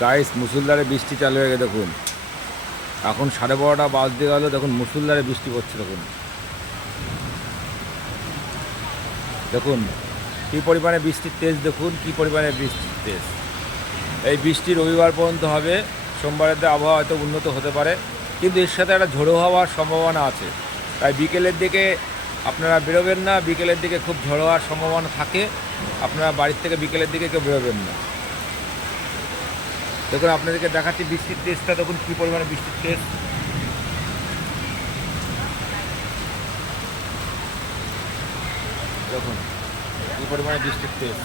Guys মুষলধারে বৃষ্টি চালু হয়ে গেছে দেখুন। এখন 12:30 বাজতে গেল, দেখুন মুষলধারে বৃষ্টি পড়ছে। দেখুন দেখুন কী পরিমাণে বৃষ্টির তেজ, দেখুন কী পরিমাণে বৃষ্টির তেজ। এই বৃষ্টি রবিবার পর্যন্ত হবে, সোমবারের দিকে আবহাওয়া হয়তো উন্নত হতে পারে, কিন্তু এর সাথে একটা ঝোড়ো হওয়ার সম্ভাবনা আছে। তাই বিকেলের দিকে আপনারা বেরোবেন না, বিকেলের দিকে খুব ঝোড়ো হওয়ার সম্ভাবনা থাকে। আপনারা বাড়ির থেকে বিকেলের দিকে কেউ বেরোবেন না। দেখুন আপনাদেরকে দেখাচ্ছি বৃষ্টির তেজটা, দেখুন কী পরিমাণে বৃষ্টির তেজ। দেখুন কী পরিমাণে বৃষ্টির তেজ।